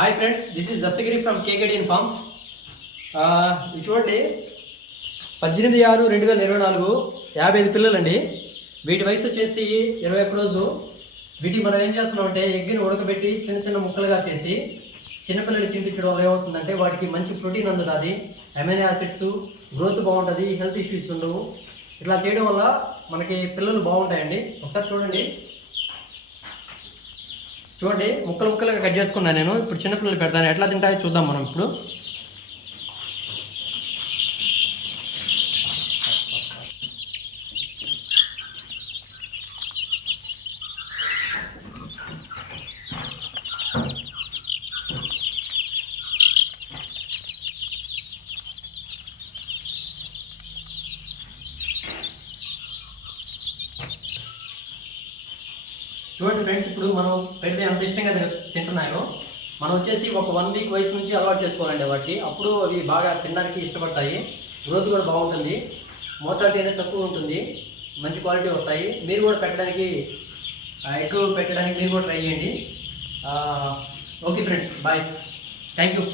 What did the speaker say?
Hi friends, this is Dastagiri from కేకేడియన్ farms. ఇది చూడండి, 18/6/2024 55 పిల్లలండి. వీటి వయసు వచ్చేసి 21 రోజు. వీటికి మనం ఏం చేస్తున్నామంటే ఎగ్గిని ఉడకబెట్టి చిన్న చిన్న ముక్కలుగా చేసి చిన్నపిల్లలకి తినిపించడం వల్ల ఏమవుతుందంటే వాటికి మంచి ప్రోటీన్ అందుతుంది, అమైనో యాసిడ్స్, గ్రోత్ బాగుంటుంది, హెల్త్ ఇష్యూస్ ఉండవు. ఇట్లా చేయడం వల్ల మనకి పిల్లలు బాగుంటాయండి. ఒకసారి చూడండి, ముక్కలు ముక్కలుగా కట్ చేసుకున్నాను నేను. ఇప్పుడు చిన్నపిల్లలు పెడతాను, ఎట్లా తింటాయో చూద్దాం మనం ఇప్పుడు. చూడండి ఫ్రెండ్స్, ఇప్పుడు మనం పెడితే ఎంత ఇష్టంగా తింటున్నాయో. మనం వచ్చేసి ఒక 1 వీక్ వయసు నుంచి అలవాటు చేసుకోవాలండి వాటికి. అప్పుడు అవి బాగా తినడానికి ఇష్టపడతాయి, గ్రోత్ కూడా బాగుంటుంది, మోర్టాలిటీ అనేది తక్కువ ఉంటుంది, మంచి క్వాలిటీ వస్తాయి. మీరు కూడా పెట్టడానికి ఎక్కువ పెట్టడానికి మీరు కూడా ట్రై చేయండి. Okay friends, bye, thank you.